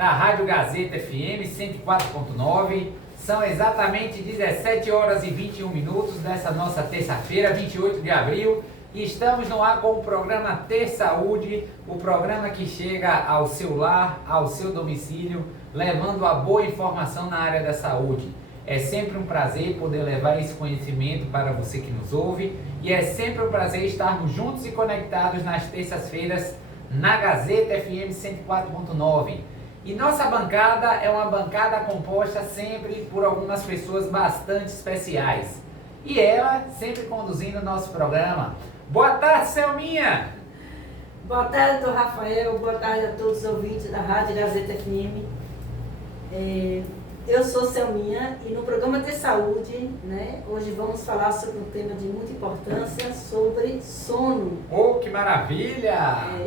da Rádio Gazeta FM 104.9. São exatamente 17 horas e 21 minutos dessa nossa terça-feira, 28 de abril. E estamos no ar com o programa Ter Saúde, o programa que chega ao seu lar, ao seu domicílio, levando a boa informação na área da saúde. É sempre um prazer poder levar esse conhecimento para você que nos ouve e é sempre um prazer estarmos juntos e conectados nas terças-feiras na Gazeta FM 104.9. E nossa bancada é uma bancada composta sempre por algumas pessoas bastante especiais. E ela sempre conduzindo o nosso programa. Boa tarde, Selminha! Boa tarde, doutor Rafael. Boa tarde a todos os ouvintes da Rádio Gazeta FM. Eu sou Selminha e no programa de saúde, hoje vamos falar sobre um tema de muita importância, sobre sono. Oh, que maravilha!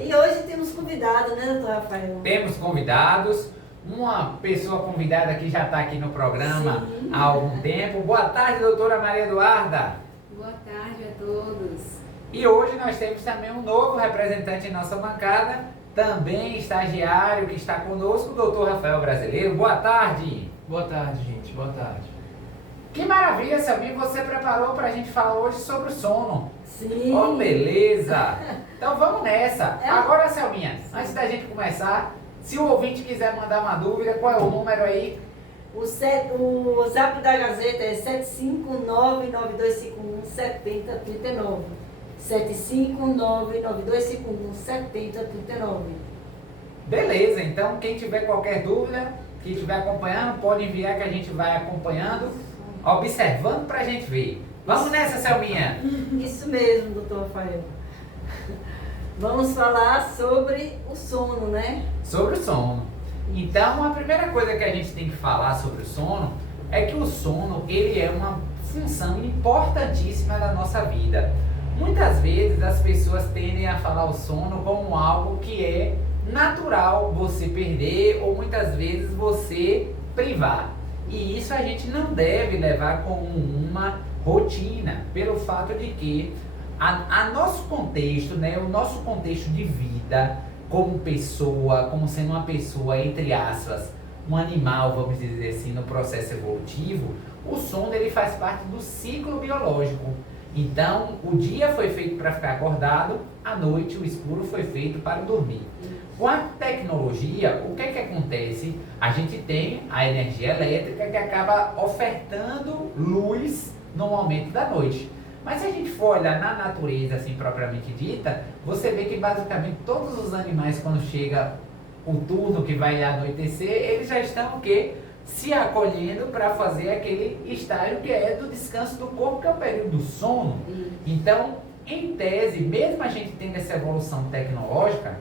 E hoje temos convidado, né, doutor Rafael? Temos convidados, uma pessoa convidada que já está aqui no programa há algum tempo. Boa tarde, doutora Maria Eduarda. Boa tarde a todos. E hoje nós temos também um novo representante em nossa bancada, também estagiário que está conosco, o doutor Rafael Brasileiro. Boa tarde. Boa tarde, gente. Boa tarde. Que maravilha, Selminha, você preparou para a gente falar hoje sobre o sono. Sim. Oh, beleza. Então vamos nessa. Agora, Selminha, antes da gente começar, se o ouvinte quiser mandar uma dúvida, qual é o número aí? O zap da Gazeta é 75992517039. 75992517039. Beleza, então quem tiver qualquer dúvida, quem estiver acompanhando, pode enviar que a gente vai acompanhando, observando pra gente ver. Vamos nessa, Selminha? Isso mesmo, doutor Rafael. Vamos falar sobre o sono, né? Sobre o sono. Então, a primeira coisa que a gente tem que falar sobre o sono é que o sono, ele é uma função importantíssima da nossa vida. Muitas vezes as pessoas tendem a falar o sono como algo que é natural você perder ou muitas vezes você privar. E isso a gente não deve levar como uma rotina, pelo fato de que a nosso contexto, o nosso contexto de vida como pessoa, como sendo uma pessoa, entre aspas, um animal, vamos dizer assim, no processo evolutivo, o sono ele faz parte do ciclo biológico. Então, o dia foi feito para ficar acordado, a noite, o escuro, foi feito para dormir. Com a tecnologia, o que acontece? A gente tem a energia elétrica que acaba ofertando luz no momento da noite. Mas se a gente for olhar na natureza, assim, propriamente dita, você vê que basicamente todos os animais, quando chega o turno que vai anoitecer, eles já estão o quê? Se acolhendo para fazer aquele estágio que é do descanso do corpo, que é o período do sono. Então, em tese, mesmo a gente tendo essa evolução tecnológica,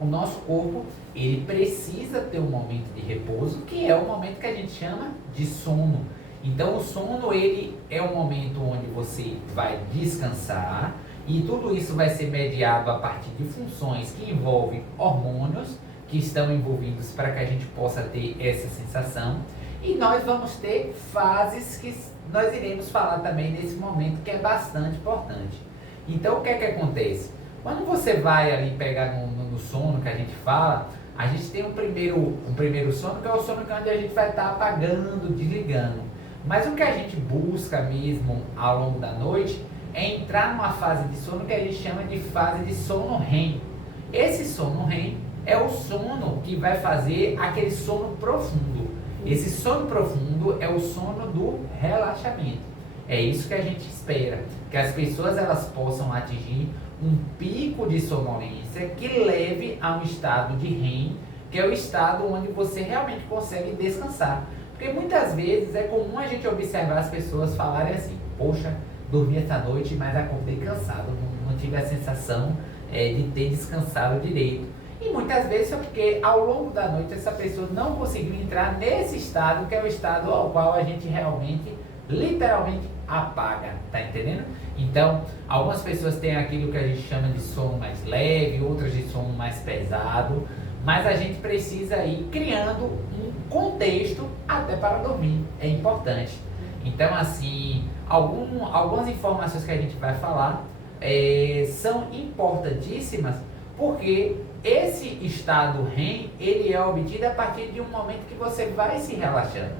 o nosso corpo, ele precisa ter um momento de repouso, que é o momento que a gente chama de sono. Então, o sono, ele é um momento onde você vai descansar e tudo isso vai ser mediado a partir de funções que envolvem hormônios, que estão envolvidos para que a gente possa ter essa sensação. E nós vamos ter fases que nós iremos falar também nesse momento, que é bastante importante. Então, o que acontece? Quando você vai ali pegar no sono que a gente fala, a gente tem um primeiro sono, que é o sono onde a gente vai estar apagando, desligando. Mas o que a gente busca mesmo ao longo da noite é entrar numa fase de sono que a gente chama de fase de sono REM. Esse sono REM é o sono que vai fazer aquele sono profundo. Esse sono profundo é o sono do relaxamento. É isso que a gente espera, que as pessoas elas possam atingir um pico de sonolência que leve a um estado de REM, que é o estado onde você realmente consegue descansar. Porque muitas vezes é comum a gente observar as pessoas falarem assim: poxa, dormi essa noite, mas acordei cansado, não tive a sensação de ter descansado direito. E muitas vezes é porque ao longo da noite essa pessoa não conseguiu entrar nesse estado, que é o estado ao qual a gente realmente, literalmente, apaga, tá entendendo? Então, algumas pessoas têm aquilo que a gente chama de sono mais leve, outras de sono mais pesado, mas a gente precisa ir criando um contexto até para dormir, é importante. Então, assim, algumas informações que a gente vai falar são importantíssimas, porque esse estado REM, ele é obtido a partir de um momento que você vai se relaxando.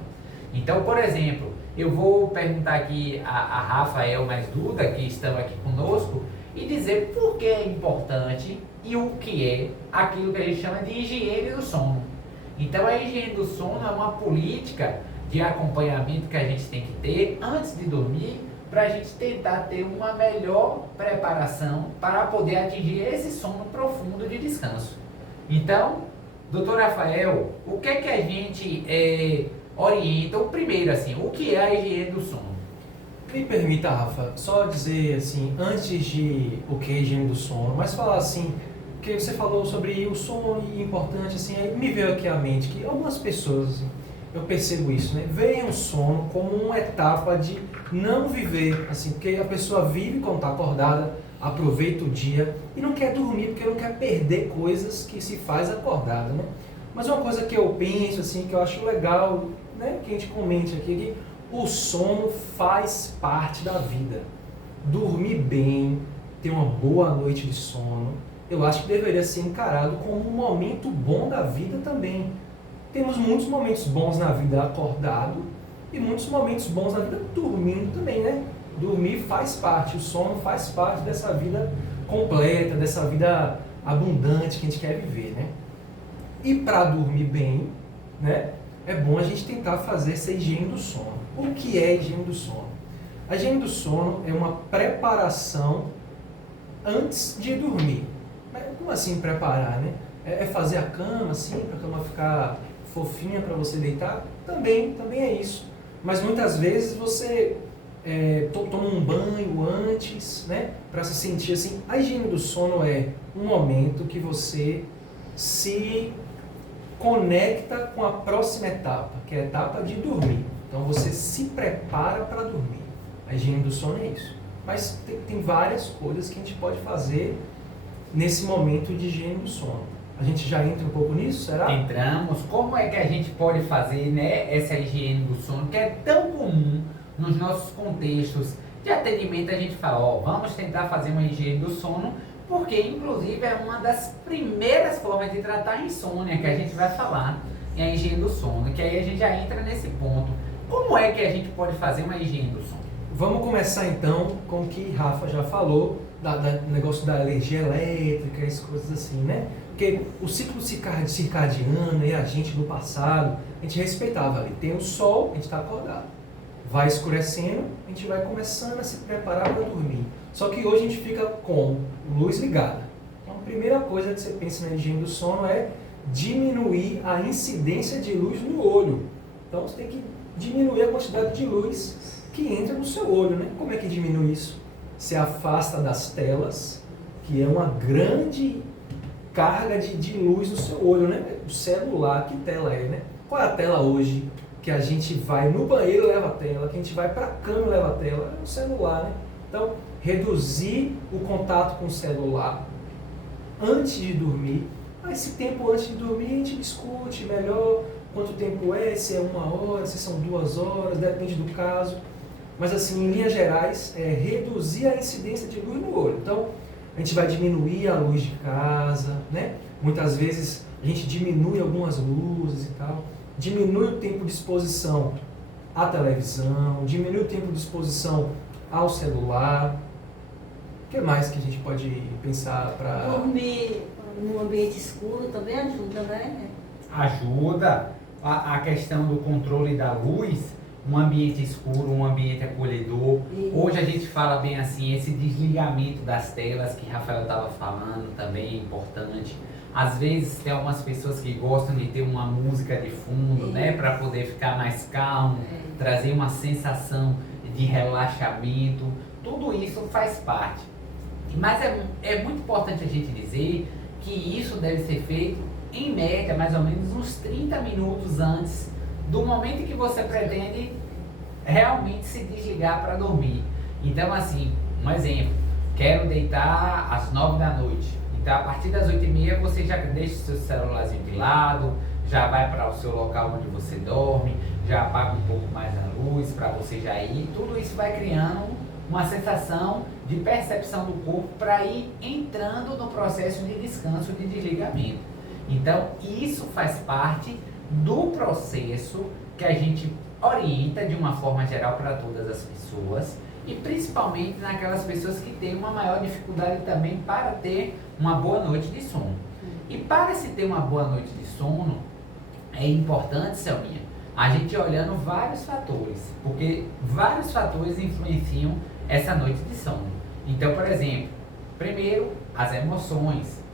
Então, por exemplo, eu vou perguntar aqui a Rafael mais Duda, que estão aqui conosco, e dizer por que é importante e o que é aquilo que a gente chama de higiene do sono. Então, a higiene do sono é uma política de acompanhamento que a gente tem que ter antes de dormir, para a gente tentar ter uma melhor preparação para poder atingir esse sono profundo de descanso. Então, doutor Rafael, o que é que a gente orienta? O primeiro, assim, o que é a higiene do sono? Me permita, Rafa, só dizer assim, antes de o que é a higiene do sono, mas falar assim, que você falou sobre o sono e importante, assim, aí me veio aqui à mente que algumas pessoas, assim, eu percebo isso, né? Veem o sono como uma etapa de não viver, assim, porque a pessoa vive quando está acordada, aproveita o dia e não quer dormir porque não quer perder coisas que se faz acordada, né? Mas uma coisa que eu penso, assim, que eu acho legal, né, que a gente comente aqui, que o sono faz parte da vida. Dormir bem, ter uma boa noite de sono, eu acho que deveria ser encarado como um momento bom da vida também. Temos muitos momentos bons na vida acordado e muitos momentos bons na vida dormindo também, né? Dormir faz parte, o sono faz parte dessa vida completa, dessa vida abundante que a gente quer viver, né? E para dormir bem, né, é bom a gente tentar fazer essa higiene do sono. O que é a higiene do sono? A higiene do sono é uma preparação antes de dormir. Mas como assim preparar, né? É fazer a cama assim, para a cama ficar fofinha para você deitar? Também é isso. Mas muitas vezes você toma um banho antes, né? Para se sentir assim. A higiene do sono é um momento que você se conecta com a próxima etapa, que é a etapa de dormir. Então você se prepara para dormir. A higiene do sono é isso. Mas tem várias coisas que a gente pode fazer nesse momento de higiene do sono. A gente já entra um pouco nisso, será? Entramos. Como é que a gente pode fazer, né, essa higiene do sono, que é tão comum nos nossos contextos de atendimento? A gente fala, ó, vamos tentar fazer uma higiene do sono, porque inclusive é uma das primeiras formas de tratar a insônia que a gente vai falar, é a higiene do sono, que aí a gente já entra nesse ponto. Como é que a gente pode fazer uma higiene do sono? Vamos começar então com o que Rafa já falou, do negócio da alergia elétrica, essas coisas assim, né? Porque o ciclo circadiano e a gente no passado, a gente respeitava ali. Tem o sol, a gente está acordado. Vai escurecendo, a gente vai começando a se preparar para dormir. Só que hoje a gente fica com luz ligada. Então a primeira coisa que você pensa na higiene do sono é diminuir a incidência de luz no olho. Então você tem que diminuir a quantidade de luz que entra no seu olho, né? Como é que diminui isso? Se afasta das telas, que é uma grande carga de luz no seu olho, né? O celular, que tela é, né? Qual é a tela hoje? Que a gente vai no banheiro e leva a tela, que a gente vai para a cama e leva a tela, é o celular, né? Então, reduzir o contato com o celular antes de dormir. Esse tempo antes de dormir a gente discute melhor quanto tempo é, se é 1 hora, se são 2 horas, depende do caso. Mas assim, em linhas gerais, é reduzir a incidência de luz no olho. Então, a gente vai diminuir a luz de casa, né? Muitas vezes a gente diminui algumas luzes e tal. Diminui o tempo de exposição à televisão, diminui o tempo de exposição ao celular. O que mais que a gente pode pensar para... Dormir num ambiente escuro também ajuda, né? Ajuda. A questão do controle da luz, um ambiente escuro, um ambiente acolhedor. Hoje a gente fala bem assim, esse desligamento das telas que Rafael estava falando também é importante. Às vezes tem algumas pessoas que gostam de ter uma música de fundo, né, para poder ficar mais calmo, trazer uma sensação de relaxamento. Tudo isso faz parte. Mas é muito importante a gente dizer que isso deve ser feito em média mais ou menos uns 30 minutos antes do momento em que você pretende realmente se desligar para dormir. Então assim, um exemplo, quero deitar às 9 da noite. Então, a partir das 8h30 você já deixa o seu celularzinho de lado, já vai para o seu local onde você dorme, já apaga um pouco mais a luz para você já ir. Tudo isso vai criando uma sensação de percepção do corpo para ir entrando no processo de descanso, de desligamento. Então, isso faz parte do processo que a gente orienta de uma forma geral para todas as pessoas e principalmente naquelas pessoas que têm uma maior dificuldade também para ter uma boa noite de sono. E para se ter uma boa noite de sono, é importante, Selminha, a gente olhando vários fatores, porque vários fatores influenciam essa noite de sono. Então, por exemplo, primeiro, as emoções.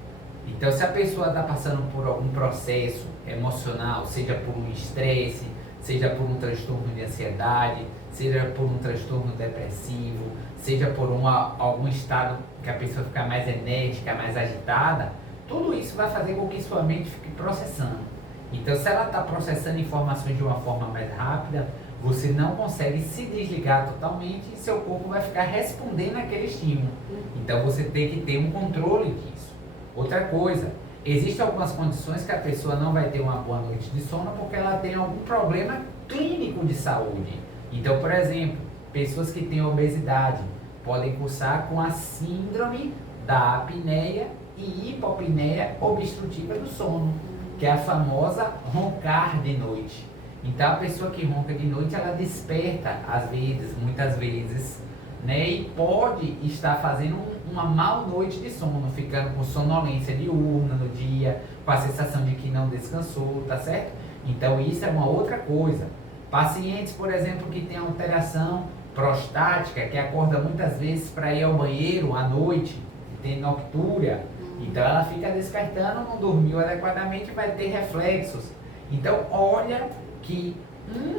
Então, se a pessoa está passando por algum processo emocional, seja por um estresse, seja por um transtorno de ansiedade, seja por um transtorno depressivo, seja por algum estado que a pessoa fica mais enérgica, mais agitada, tudo isso vai fazer com que sua mente fique processando. Então, se ela está processando informações de uma forma mais rápida, você não consegue se desligar totalmente e seu corpo vai ficar respondendo àquele estímulo. Então, você tem que ter um controle disso. Outra coisa, existem algumas condições que a pessoa não vai ter uma boa noite de sono porque ela tem algum problema clínico de saúde. Então, por exemplo, pessoas que têm obesidade podem cursar com a síndrome da apneia e hipopneia obstrutiva do sono, que é a famosa roncar de noite. Então, a pessoa que ronca de noite, ela desperta, às vezes, muitas vezes, né? E pode estar fazendo uma mal noite de sono, ficando com sonolência diurna no dia, com a sensação de que não descansou, tá certo? Então, isso é uma outra coisa. Pacientes, por exemplo, que têm alteração prostática, que acorda muitas vezes para ir ao banheiro à noite, tem noctúria, então ela fica despertando, não dormiu adequadamente, vai ter reflexos. Então, olha que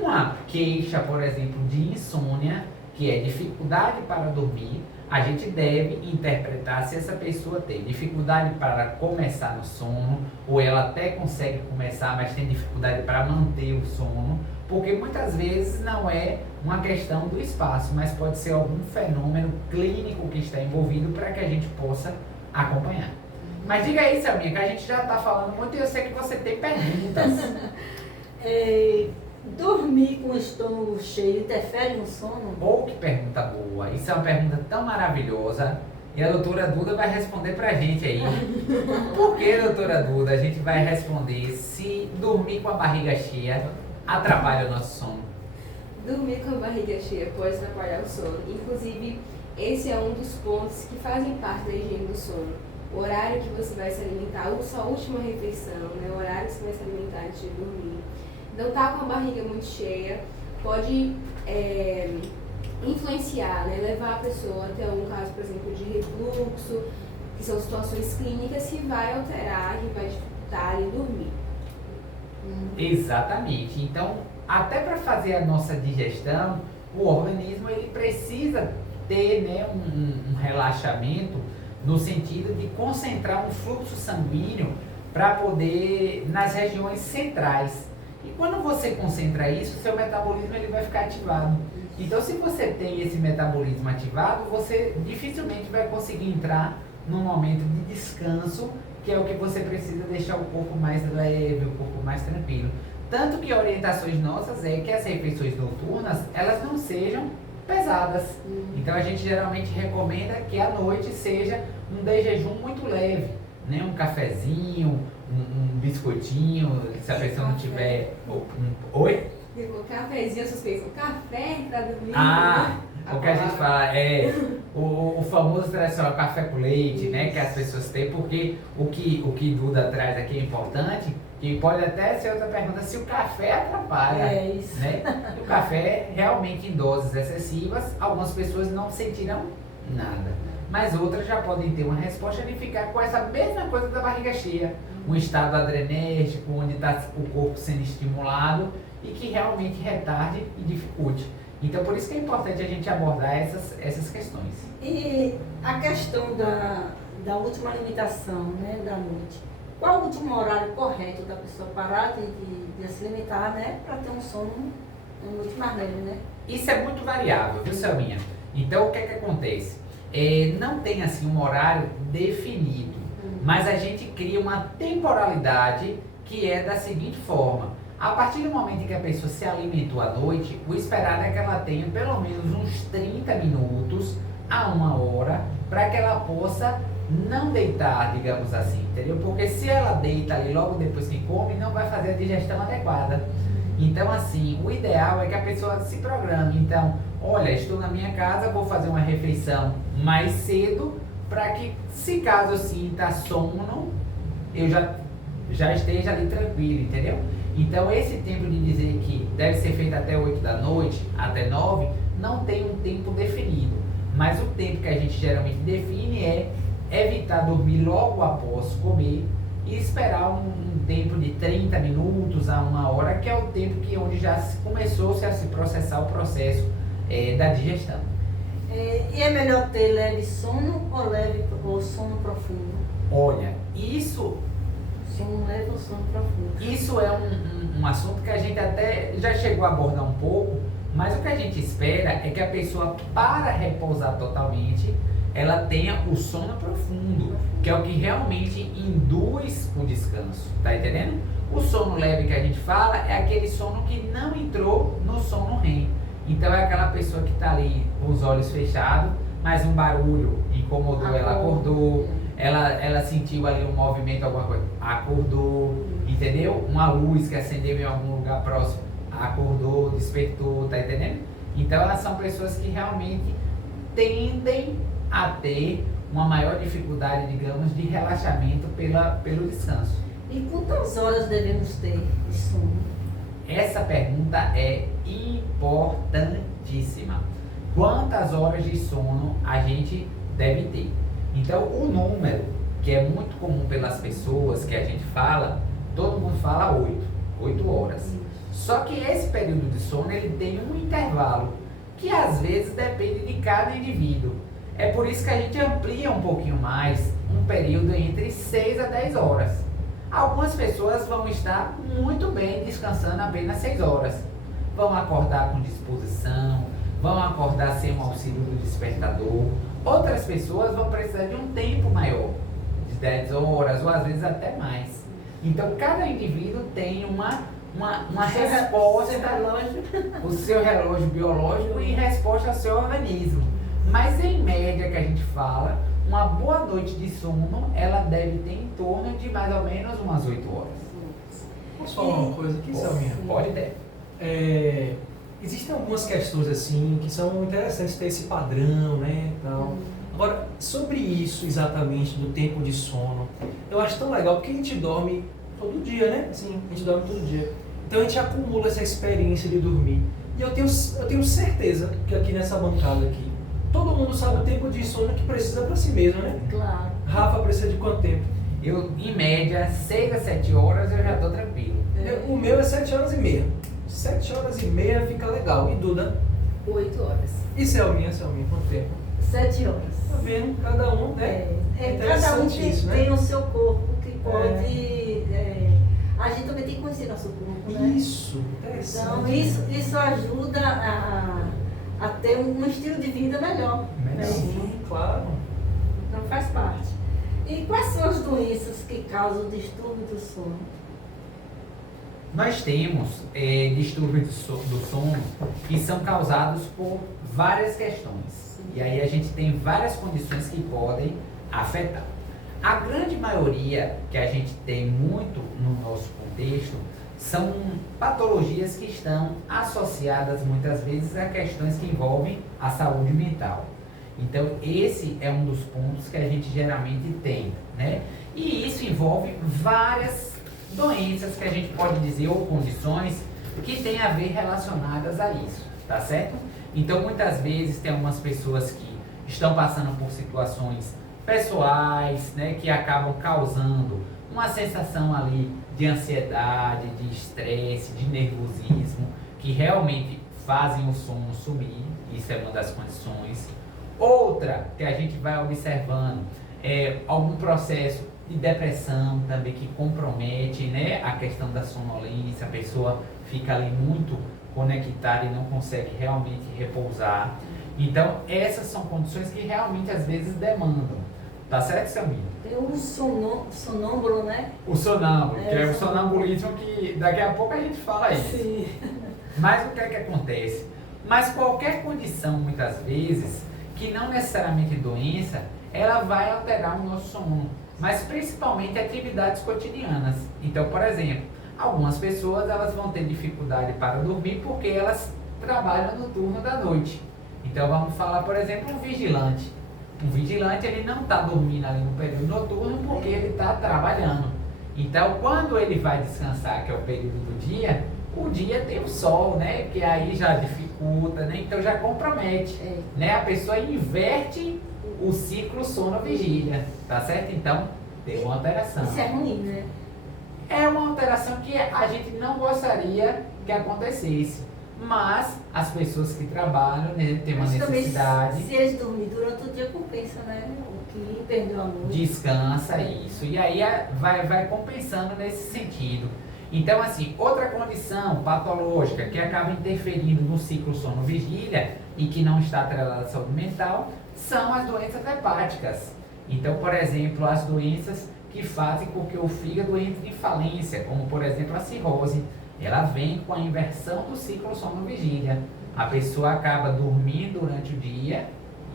uma queixa, por exemplo, de insônia, que é dificuldade para dormir, a gente deve interpretar se essa pessoa tem dificuldade para começar no sono, ou ela até consegue começar, mas tem dificuldade para manter o sono, porque muitas vezes não é uma questão do espaço, mas pode ser algum fenômeno clínico que está envolvido para que a gente possa acompanhar. Mas diga aí, Selminha, que a gente já está falando muito e eu sei que você tem perguntas. Dormir com o estômago cheio interfere no sono? Oh, que pergunta boa! Isso é uma pergunta tão maravilhosa. E a doutora Duda vai responder pra gente aí. Por que, doutora Duda, a gente vai responder se dormir com a barriga cheia atrapalha o nosso sono? Dormir com a barriga cheia pode atrapalhar o sono. Inclusive, esse é um dos pontos que fazem parte da higiene do sono. O horário que você vai se alimentar, a sua última refeição, né? O horário que você vai se alimentar antes de dormir. Então, tá com a barriga muito cheia pode influenciar, né? Levar a pessoa até um caso, por exemplo, de refluxo, que são situações clínicas que vai alterar, que vai dificultar em dormir. Exatamente. Então, até para fazer a nossa digestão, o organismo ele precisa ter, né, um relaxamento no sentido de concentrar um fluxo sanguíneo para poder nas regiões centrais. E quando você concentra isso, seu metabolismo ele vai ficar ativado. Então, se você tem esse metabolismo ativado, você dificilmente vai conseguir entrar num momento de descanso, que é o que você precisa deixar o corpo mais leve, o corpo mais tranquilo. Tanto que orientações nossas é que as refeições noturnas, elas não sejam pesadas. Então, a gente geralmente recomenda que à noite seja um de jejum muito leve, né? Um cafezinho, um biscoitinho, se a pessoa não tiver... Oi? Um cafezinho, vocês pensam, café pra dormir? Ah, o que a gente fala é o famoso tradicional café com leite, né? Que as pessoas têm, porque o que Duda traz aqui é importante, que pode até ser outra pergunta, se o café atrapalha, Isso. né? O café realmente em doses excessivas, algumas pessoas não sentirão nada, mas outras já podem ter uma resposta de ficar com essa mesma coisa da barriga cheia, um estado adrenérgico, onde está o corpo sendo estimulado e que realmente retarde e dificulte. Então, por isso que é importante a gente abordar essas questões. E a questão da última limitação, né, da noite. Qual o último horário correto da pessoa parar de se alimentar, né, para ter um sono muito mais leve, né? Isso é muito variável, viu, Selminha? Então, o que é que acontece? Não tem, assim, um horário definido, mas a gente cria uma temporalidade que é da seguinte forma. A partir do momento em que a pessoa se alimentou à noite, o esperado é que ela tenha pelo menos uns 30 minutos a 1 hora para que ela possa não deitar, digamos assim, entendeu? Porque se ela deita ali logo depois que come, não vai fazer a digestão adequada. Então, assim, o ideal é que a pessoa se programe. Então, olha, estou na minha casa, vou fazer uma refeição mais cedo para que, se caso eu sinta sono, eu já esteja ali tranquilo, entendeu? Então, esse tempo de dizer que deve ser feito até 8 da noite, até 9, não tem um tempo definido. Mas o tempo que a gente geralmente define é evitar dormir logo após comer e esperar um tempo de 30 minutos a 1 hora, que é o tempo onde já começou-se a se processar o processo da digestão. E é melhor ter leve sono ou sono profundo? Olha, isso Sono leve ou sono profundo? Isso é um assunto que a gente até já chegou a abordar um pouco, mas o que a gente espera é que a pessoa, para repousar totalmente, ela tenha o sono profundo, que é o que realmente induz o descanso, tá entendendo? O sono leve que a gente fala é aquele sono que não entrou no sono REM. Então é aquela pessoa que está ali com os olhos fechados, mas um barulho incomodou, ela acordou. Ela sentiu ali um movimento, alguma coisa, acordou, entendeu? Uma luz que acendeu em algum lugar próximo, acordou, despertou, tá entendendo? Então elas são pessoas que realmente tendem a ter uma maior dificuldade, digamos, de relaxamento pelo descanso. E quantas horas devemos ter de sono? Essa pergunta é importantíssima. Quantas horas de sono a gente deve ter? Então, o número que é muito comum pelas pessoas que a gente fala, todo mundo fala 8 horas. Só que esse período de sono, ele tem um intervalo, que às vezes depende de cada indivíduo. É por isso que a gente amplia um pouquinho mais um período entre 6 a 10 horas. Algumas pessoas vão estar muito bem descansando apenas 6 horas. Vão acordar com disposição, vão acordar sem o auxílio do despertador. Outras pessoas vão precisar de um tempo maior, de 10 horas ou às vezes até mais. Então, cada indivíduo tem uma resposta, o seu relógio biológico em resposta ao seu organismo. Mas, em média, que a gente fala, uma boa noite de sono, ela deve ter em torno de mais ou menos umas 8 horas. Posso falar uma coisa aqui, Selminha? Pode ter. Existem algumas questões assim que são interessantes ter esse padrão, né, tal. Agora, sobre isso exatamente do tempo de sono, eu acho tão legal porque a gente dorme todo dia, né? Assim, a gente dorme todo dia. Então a gente acumula essa experiência de dormir. E eu tenho certeza que aqui nessa bancada aqui, todo mundo sabe o tempo de sono que precisa para si mesmo, né? Claro. Rafa precisa de quanto tempo? Eu, em média, 6 a 7 horas eu já estou tranquilo. O meu é 7 horas e meia. 7 horas e meia fica legal. E Duda? 8 horas. E Selminha, quanto tempo? 7 horas. Tá vendo? Cada um, né? Cada um isso, tem né? o seu corpo que pode... a gente também tem que conhecer nosso corpo, né? Isso, interessante. Então, isso ajuda a ter um estilo de vida melhor. Né? Sim, claro. Então, faz parte. E quais são as doenças que causam distúrbio do sono? Nós temos distúrbios do sono que são causados por várias questões. E aí a gente tem várias condições que podem afetar. A grande maioria que a gente tem muito no nosso contexto são patologias que estão associadas muitas vezes a questões que envolvem a saúde mental. Então esse é um dos pontos que a gente geralmente tem, né? E isso envolve várias doenças que a gente pode dizer, ou condições que têm a ver relacionadas a isso, tá certo? Então muitas vezes tem algumas pessoas que estão passando por situações pessoais, né, que acabam causando uma sensação ali de ansiedade, de estresse, de nervosismo, que realmente fazem o sono sumir. Isso é uma das condições. Outra que a gente vai observando é algum processo de depressão também que compromete, né, a questão da sonolência. A pessoa fica ali muito conectada e não consegue realmente repousar. Então essas são condições que realmente às vezes demandam Tá certo, Selminha? Tem um sonâmbulo, né? O sonâmbulo, que é o o sonambulismo que daqui a pouco a gente fala isso. Sim. Mas o que é que acontece? Mas qualquer condição, muitas vezes, que não necessariamente doença, ela vai alterar o nosso sono. Mas principalmente atividades cotidianas. Então, por exemplo, algumas pessoas elas vão ter dificuldade para dormir porque elas trabalham no turno da noite. Então vamos falar, por exemplo, um vigilante. Um vigilante ele não está dormindo ali no período noturno porque ele está trabalhando. Então quando ele vai descansar, que é o período do dia, o dia tem o sol, né? Que aí já dificulta, né? Então já compromete. Né? A pessoa inverte o ciclo sono-vigília, tá certo? Então tem uma alteração. Isso é ruim, né? É uma alteração que a gente não gostaria que acontecesse. Mas as pessoas que trabalham, né, têm uma Mas também, necessidade. se eles dormirem durante o dia, compensa, né? O que perdeu a noite. Descansa isso. E aí vai compensando nesse sentido. Então, assim, outra condição patológica que acaba interferindo no ciclo sono-vigília e que não está atrelada à saúde mental são as doenças hepáticas. Então, por exemplo, as doenças que fazem com que o fígado entre em falência, como por exemplo a cirrose. Ela vem com a inversão do ciclo sono-vigília. A pessoa acaba dormindo durante o dia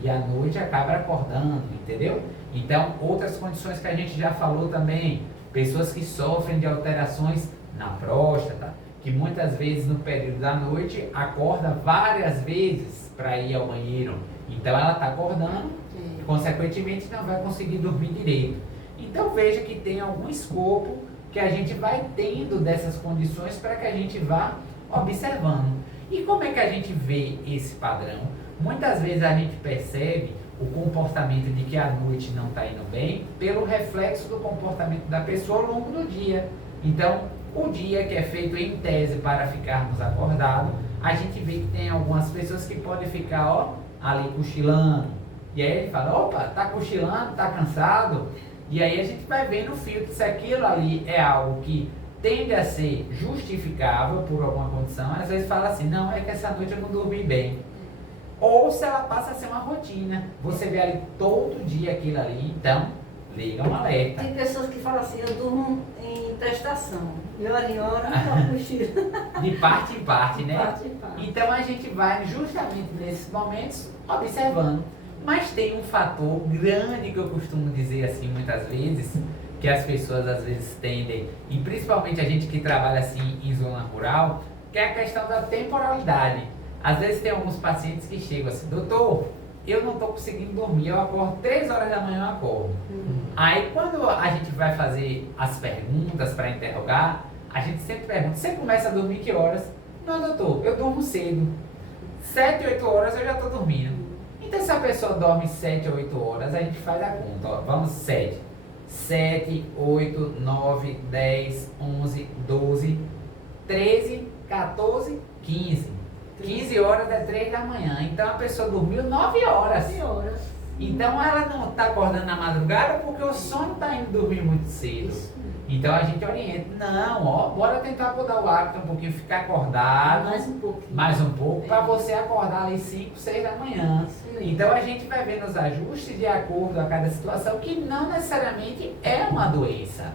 e à noite acaba acordando, entendeu? Então, outras condições que a gente já falou também, pessoas que sofrem de alterações na próstata, que muitas vezes no período da noite acorda várias vezes para ir ao banheiro. Então, ela está acordando e, consequentemente, não vai conseguir dormir direito. Então, veja que tem algum escopo que a gente vai tendo dessas condições para que a gente vá observando. E como é que a gente vê esse padrão? Muitas vezes a gente percebe o comportamento de que a noite não está indo bem pelo reflexo do comportamento da pessoa ao longo do dia. Então, o dia que é feito em tese para ficarmos acordados, a gente vê que tem algumas pessoas que podem ficar ali cochilando. E aí ele fala, opa, tá cochilando, tá cansado? E aí a gente vai vendo o filtro se aquilo ali é algo que tende a ser justificável por alguma condição. Às vezes fala assim, não, é que essa noite eu não dormi bem. Ou se ela passa a ser uma rotina. Você vê ali todo dia aquilo ali, então liga um alerta. Tem pessoas que falam assim, eu durmo em prestação. De hora em hora, não cochilo. De parte em parte, né? De parte em parte. Então a gente vai justamente nesses momentos observando. Mas tem um fator grande que eu costumo dizer assim muitas vezes, que as pessoas às vezes tendem, e principalmente a gente que trabalha assim em zona rural, que é a questão da temporalidade. Às vezes tem alguns pacientes que chegam assim, doutor, eu não estou conseguindo dormir, eu acordo 3 horas da manhã, eu acordo. Aí quando a gente vai fazer as perguntas para interrogar, a gente sempre pergunta, você começa a dormir que horas? Não, doutor, eu durmo cedo. 7, 8 horas eu já estou dormindo. Então, se a pessoa dorme 7 ou 8 horas, a gente faz a conta. Ó. Vamos 7, 8, 9, 10, 11, 12, 13, 14, 15. 15 horas é 3 da manhã. Então, a pessoa dormiu 9 horas. 9 horas. Então, ela não está acordando na madrugada porque o sono está indo dormir muito cedo. Isso. Então, a gente orienta. Não, ó, bora tentar mudar o hábito um pouquinho, ficar acordado. Mais um pouco, para você acordar ali 5, 6 da manhã. Então a gente vai vendo os ajustes de acordo a cada situação, que não necessariamente é uma doença.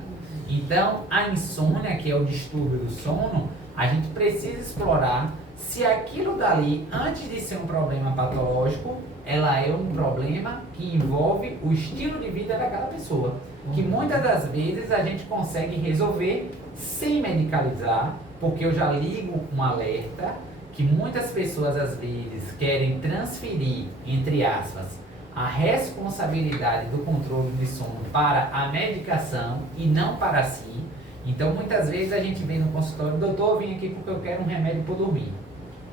Então a insônia, que é o distúrbio do sono, a gente precisa explorar se aquilo dali, antes de ser um problema patológico, ela é um problema que envolve o estilo de vida daquela pessoa. Que muitas das vezes a gente consegue resolver sem medicalizar, porque eu já ligo um alerta que muitas pessoas às vezes querem transferir, entre aspas, a responsabilidade do controle de sono para a medicação e não para si. Então muitas vezes a gente vem no consultório, doutor, eu vim aqui porque eu quero um remédio para dormir.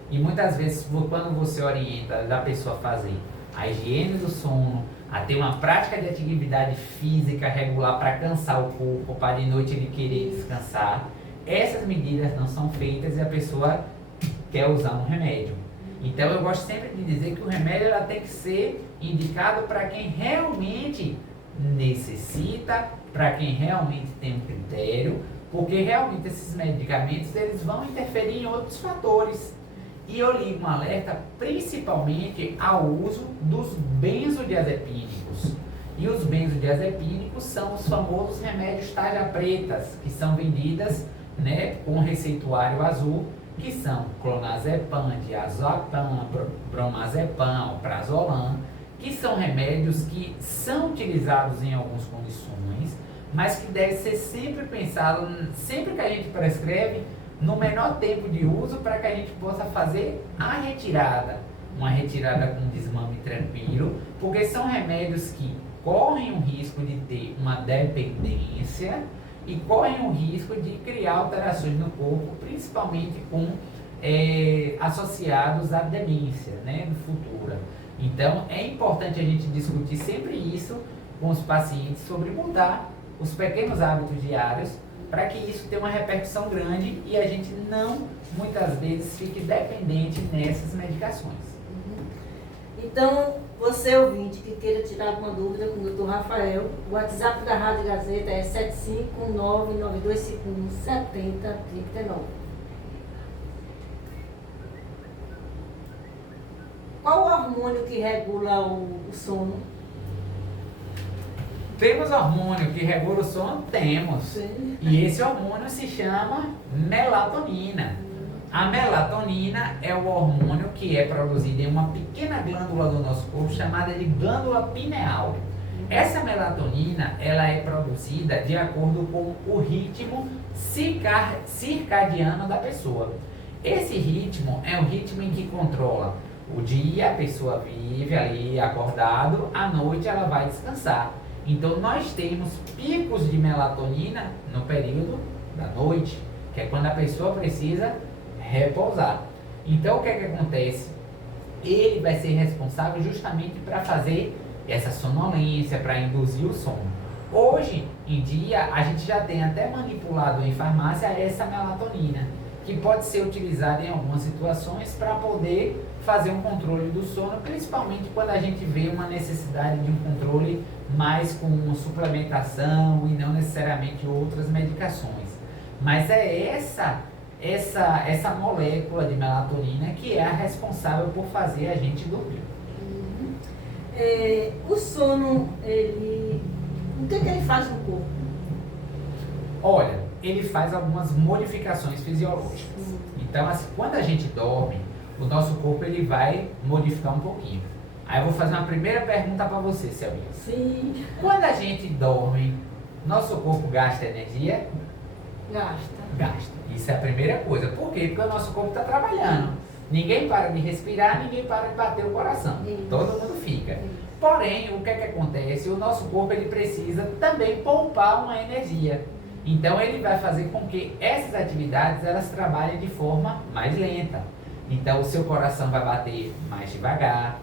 E muitas vezes quando você orienta da pessoa a fazer a higiene do sono, a ter uma prática de atividade física regular para cansar o corpo, para de noite ele querer descansar, essas medidas não são feitas e a pessoa quer usar um remédio. Então eu gosto sempre de dizer que o remédio ela tem que ser indicado para quem realmente necessita, para quem realmente tem um critério, porque realmente esses medicamentos eles vão interferir em outros fatores. E eu ligo um alerta principalmente ao uso dos benzodiazepínicos. E os benzodiazepínicos são os famosos remédios tarja pretas, que são vendidas, né, com receituário azul, que são clonazepam, diazepam, bromazepam, prazolam, que são remédios que são utilizados em algumas condições, mas que deve ser sempre pensado, sempre que a gente prescreve, no menor tempo de uso para que a gente possa fazer a retirada. Uma retirada com desmame tranquilo, porque são remédios que correm o risco de ter uma dependência e correm o risco de criar alterações no corpo, principalmente associados à demência, né, no futuro. Então, é importante a gente discutir sempre isso com os pacientes, sobre mudar os pequenos hábitos diários, para que isso tenha uma repercussão grande e a gente não, muitas vezes, fique dependente nessas medicações. Então, você ouvinte que queira tirar alguma dúvida com o Dr. Rafael, o WhatsApp da Rádio Gazeta é 75992517039. Qual o hormônio que regula o sono? Temos hormônio que regula o sono? Temos. Sim. E esse hormônio se chama melatonina. A melatonina é o hormônio que é produzido em uma pequena glândula do nosso corpo chamada de glândula pineal. Essa melatonina, ela é produzida de acordo com o ritmo circadiano da pessoa. Esse ritmo é o ritmo em que controla o dia, a pessoa vive ali acordado, à noite ela vai descansar. Então nós temos picos de melatonina no período da noite, que é quando a pessoa precisa repousar. Então o que é que acontece? Ele vai ser responsável justamente para fazer essa sonolência, para induzir o sono. Hoje em dia a gente já tem até manipulado em farmácia essa melatonina, que pode ser utilizada em algumas situações para poder fazer um controle do sono, principalmente quando a gente vê uma necessidade de um controle mais com suplementação e não necessariamente outras medicações. Mas é essa molécula de melatonina que é a responsável por fazer a gente dormir. O sono, o que ele faz no corpo? Olha, ele faz algumas modificações fisiológicas. Então, assim, quando a gente dorme, o nosso corpo ele vai modificar um pouquinho. Aí eu vou fazer uma primeira pergunta para você, Selminha. Sim. Quando a gente dorme, nosso corpo gasta energia? Gasta. Gasta. Isso é a primeira coisa. Por quê? Porque o nosso corpo está trabalhando. Ninguém para de respirar, ninguém para de bater o coração. Isso. Todo mundo fica. Isso. Porém, o que é que acontece? O nosso corpo ele precisa também poupar uma energia. Então ele vai fazer com que essas atividades elas trabalhem de forma mais lenta. Então o seu coração vai bater mais devagar,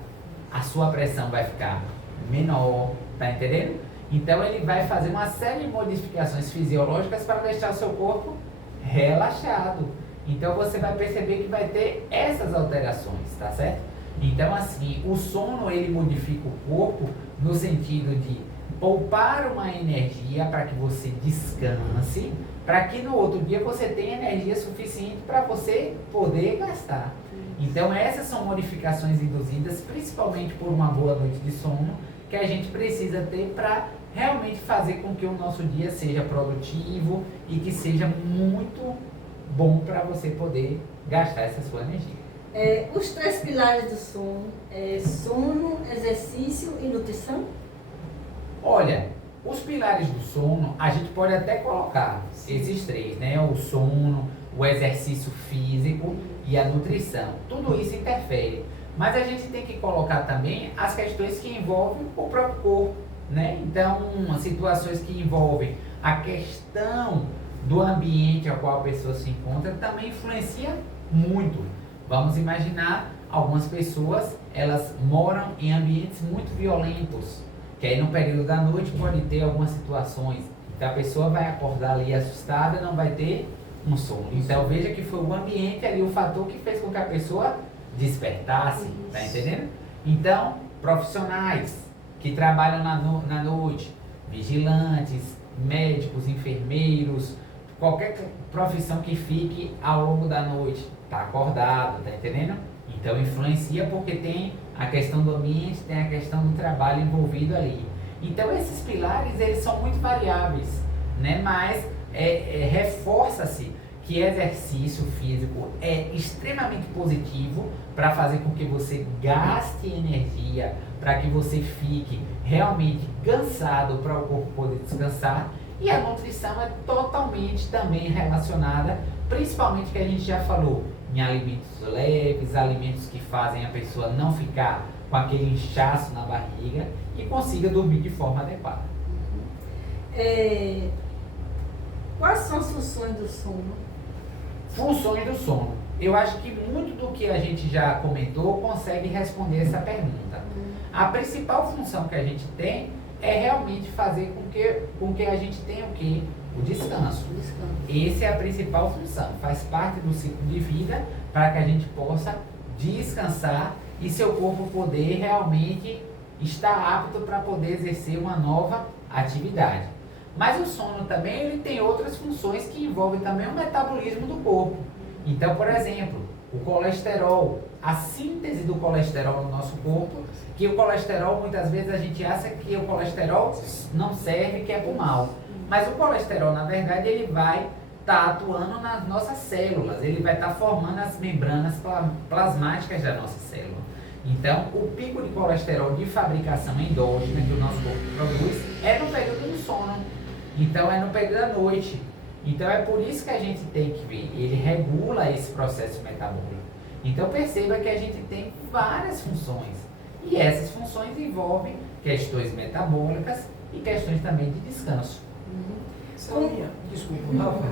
a sua pressão vai ficar menor, tá entendendo? Então ele vai fazer uma série de modificações fisiológicas para deixar o seu corpo relaxado. Então você vai perceber que vai ter essas alterações, tá certo? Então assim, o sono ele modifica o corpo no sentido de poupar uma energia para que você descanse, para que no outro dia você tenha energia suficiente para você poder gastar. Então essas são modificações induzidas principalmente por uma boa noite de sono que a gente precisa ter para realmente fazer com que o nosso dia seja produtivo e que seja muito bom para você poder gastar essa sua energia. Os 3 pilares do sono é sono, exercício e nutrição? Olha, os pilares do sono, a gente pode até colocar esses 3, né? O sono, o exercício físico e a nutrição. Tudo isso interfere. Mas a gente tem que colocar também as questões que envolvem o próprio corpo, né? Então, situações que envolvem a questão do ambiente ao qual a pessoa se encontra também influencia muito. Vamos imaginar algumas pessoas, elas moram em ambientes muito violentos, que aí no período da noite pode ter algumas situações. Então a pessoa vai acordar ali assustada, não vai ter um sono. Então veja que foi o ambiente ali, o fator que fez com que a pessoa despertasse, tá entendendo? Então, profissionais que trabalham na noite, vigilantes, médicos, enfermeiros, qualquer profissão que fique ao longo da noite, tá acordado, tá entendendo? Então influencia porque tem a questão do ambiente, tem a questão do trabalho envolvido ali. Então esses pilares eles são muito variáveis, né? Mas reforça-se que exercício físico é extremamente positivo para fazer com que você gaste energia, para que você fique realmente cansado para o corpo poder descansar. E a nutrição é totalmente também relacionada, principalmente que a gente já falou, em alimentos leves, alimentos que fazem a pessoa não ficar com aquele inchaço na barriga e consiga dormir de forma adequada. Quais são as funções do sono? Funções do sono. Eu acho que muito do que a gente já comentou consegue responder essa pergunta. A principal função que a gente tem é realmente fazer com que a gente tenha o quê? O descanso. Essa é a principal função. Faz parte do ciclo de vida para que a gente possa descansar e seu corpo poder realmente estar apto para poder exercer uma nova atividade. Mas o sono também ele tem outras funções que envolvem também o metabolismo do corpo. Então, por exemplo, o colesterol, a síntese do colesterol no nosso corpo, que o colesterol, muitas vezes a gente acha que o colesterol não serve, que é pro mal. Mas o colesterol, na verdade, ele vai estar atuando nas nossas células, ele vai estar formando as membranas plasmáticas da nossa célula. Então, o pico de colesterol de fabricação endógena que o nosso corpo produz é no período do sono. Então, é no período da noite. Então, é por isso que a gente tem que ver, ele regula esse processo metabólico. Então, perceba que a gente tem várias funções. E essas funções envolvem questões metabólicas e questões também de descanso. Desculpa, Rafa.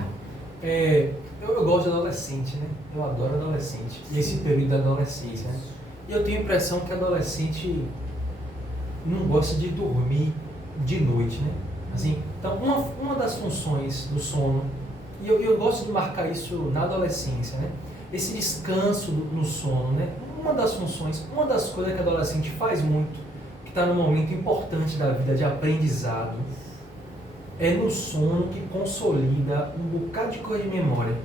Eu gosto de adolescente, né? Eu adoro adolescente. E esse período da adolescência, né? E eu tenho a impressão que adolescente não gosta de dormir de noite, né? Assim, então, uma das funções do sono, e eu gosto de marcar isso na adolescência, né? Esse descanso no sono, né? Uma das funções, uma das coisas que a adolescente faz muito, que está num momento importante da vida de aprendizado, é no sono que consolida um bocado de coisa de memória.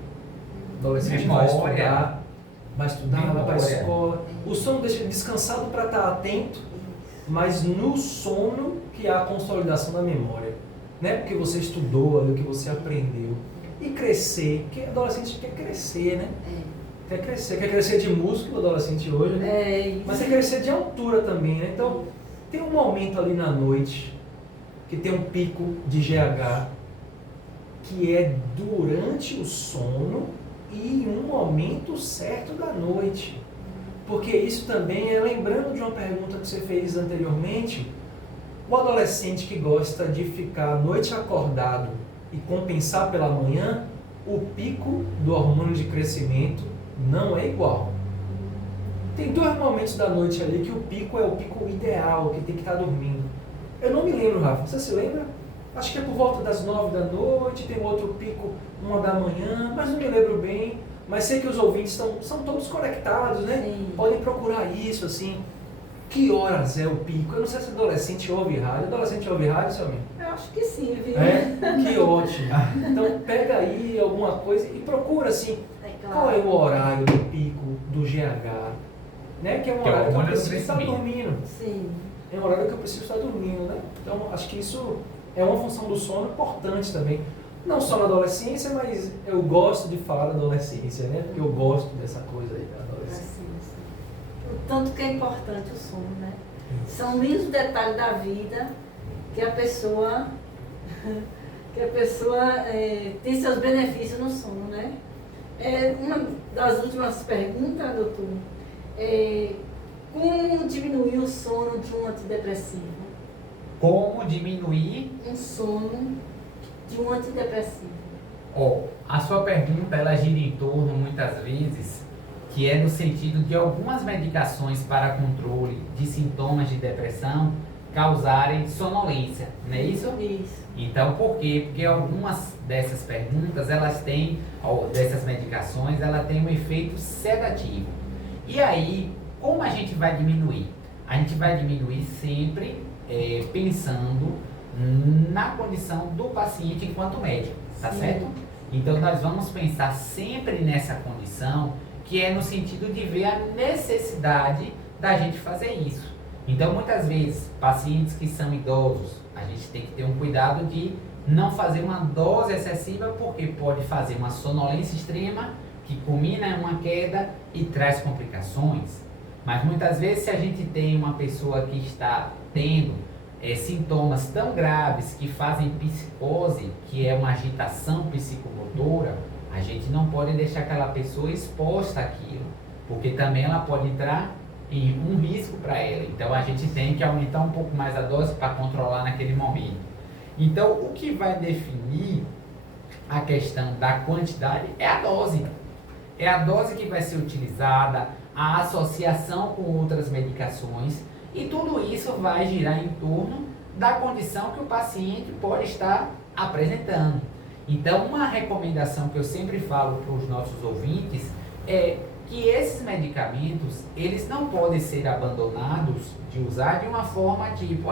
O adolescente vai estudar, vai para a escola. O sono deixa ele descansado para estar atento, mas no sono que há a consolidação da memória. Né? Porque você estudou ali, o que você aprendeu. E crescer, porque adolescente quer crescer, né? Quer crescer de músculo, o adolescente hoje, né? Mas quer crescer de altura também, né? Então, tem um momento ali na noite que tem um pico de GH, que é durante o sono e um momento certo da noite. Porque isso também é, lembrando de uma pergunta que você fez anteriormente, o adolescente que gosta de ficar a noite acordado e compensar pela manhã, o pico do hormônio de crescimento não é igual. Tem dois momentos da noite ali que o pico é o pico ideal, que tem que estar dormindo. Eu não me lembro, Rafa, você se lembra? Acho que é por volta das 9 da noite, tem outro pico 1 da manhã, mas não me lembro bem. Mas sei que os ouvintes são todos conectados, né? Sim. Podem procurar isso, assim. Que horas é o pico? Eu não sei se adolescente ouve rádio. Adolescente ouve rádio, seu amigo? Eu acho que sim, viu? Que ótimo. Então pega aí alguma coisa e procura, assim, claro. Qual é o horário do pico do GH? Né? Que é um horário que eu preciso estar dormindo. Sim. É um horário que eu preciso estar dormindo, né? Então acho que isso é uma função do sono importante também. Não só na adolescência, mas eu gosto de falar da adolescência, né? Porque eu gosto dessa coisa aí da adolescência. O tanto que é importante o sono, né? São mínimos detalhes da vida que a pessoa tem seus benefícios no sono, né? Uma das últimas perguntas, doutor, como diminuir o sono de um antidepressivo? Como diminuir um sono de um antidepressivo? A sua pergunta ela gira em torno, muitas vezes, que é no sentido de algumas medicações para controle de sintomas de depressão causarem sonolência, não é isso? Isso. Então, por quê? Porque algumas dessas perguntas, dessas medicações, ela tem um efeito sedativo. E aí, como a gente vai diminuir? A gente vai diminuir sempre pensando na condição do paciente enquanto médico, tá certo? Então, nós vamos pensar sempre nessa condição, que é no sentido de ver a necessidade da gente fazer isso. Então, muitas vezes, pacientes que são idosos, a gente tem que ter um cuidado de não fazer uma dose excessiva, porque pode fazer uma sonolência extrema, que culmina em uma queda e traz complicações. Mas muitas vezes, se a gente tem uma pessoa que está tendo sintomas tão graves que fazem psicose, que é uma agitação psicomotora, a gente não pode deixar aquela pessoa exposta àquilo, porque também ela pode entrar em um risco para ela. Então a gente tem que aumentar um pouco mais a dose para controlar naquele momento. Então o que vai definir a questão da quantidade é a dose. É a dose que vai ser utilizada, a associação com outras medicações, e tudo isso vai girar em torno da condição que o paciente pode estar apresentando. Então, uma recomendação que eu sempre falo para os nossos ouvintes é que esses medicamentos, eles não podem ser abandonados de usar de uma forma tipo,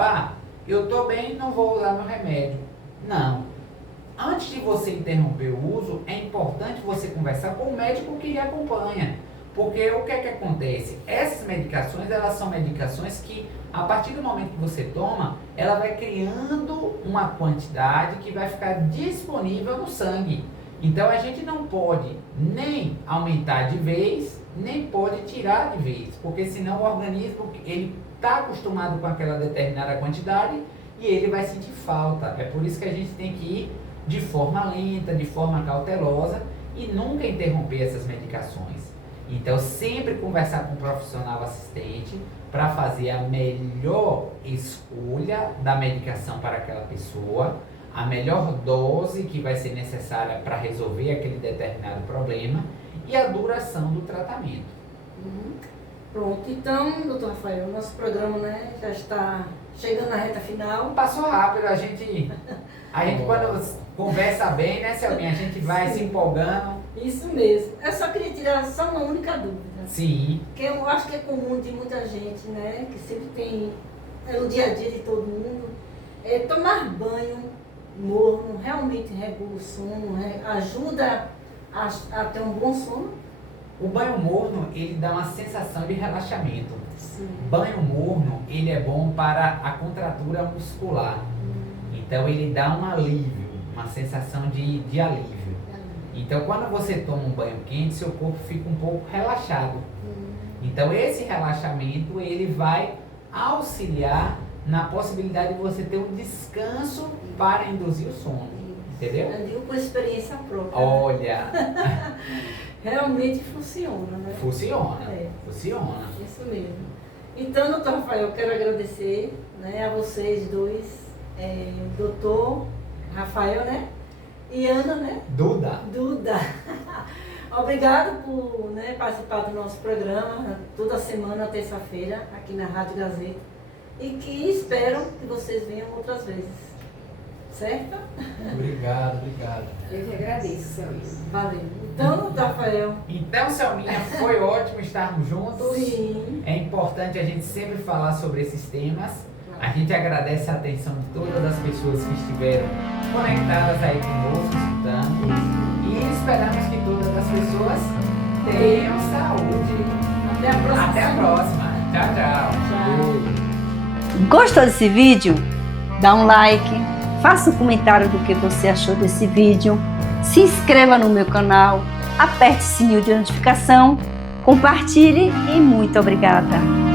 eu estou bem, não vou usar meu remédio. Não. Antes de você interromper o uso, é importante você conversar com o médico que lhe acompanha. Porque o que é que acontece? Essas medicações, elas são medicações que, a partir do momento que você toma, ela vai criando uma quantidade que vai ficar disponível no sangue. Então a gente não pode nem aumentar de vez, nem pode tirar de vez, porque senão o organismo, ele está acostumado com aquela determinada quantidade e ele vai sentir falta. É por isso que a gente tem que ir de forma lenta, de forma cautelosa e nunca interromper essas medicações. Então, sempre conversar com um profissional assistente para fazer a melhor escolha da medicação para aquela pessoa, a melhor dose que vai ser necessária para resolver aquele determinado problema e a duração do tratamento. Pronto, então, doutor Rafael, o nosso programa, né, já está chegando na reta final. Passou rápido, a gente quando conversa bem, né, Selminha, a gente vai se empolgando. Isso mesmo. Eu só queria tirar só uma única dúvida. Sim. Que eu acho que é comum de muita gente, né? Que sempre tem no dia a dia de todo mundo. Tomar banho morno realmente regula o sono, né? Ajuda a ter um bom sono. O banho morno, ele dá uma sensação de relaxamento. Sim. Banho morno, ele é bom para a contratura muscular. Então ele dá um alívio, uma sensação de alívio. Então, quando você toma um banho quente, seu corpo fica um pouco relaxado. Então, esse relaxamento, ele vai auxiliar na possibilidade de você ter um descanso para induzir o sono. Entendeu? Eu digo com experiência própria. Olha! Realmente funciona, né? Funciona. Funciona. Isso mesmo. Então, doutor Rafael, eu quero agradecer, né, a vocês dois, doutor Rafael, né? E Ana, né? Duda. Obrigado por, né, participar do nosso programa toda semana, terça-feira, aqui na Rádio Gazeta. E que espero que vocês venham outras vezes. Certo? Obrigado. Eu que agradeço, Selminha. Valeu. Então, Rafael. Então, Selminha, foi ótimo estarmos juntos. Sim. É importante a gente sempre falar sobre esses temas. A gente agradece a atenção de todas as pessoas que estiveram conectadas aí conosco, escutando. E esperamos que todas as pessoas tenham saúde. Até a próxima. Até a próxima. Tchau. Gostou desse vídeo? Dá um like, faça um comentário do que você achou desse vídeo, se inscreva no meu canal, aperte o sininho de notificação, compartilhe e muito obrigada!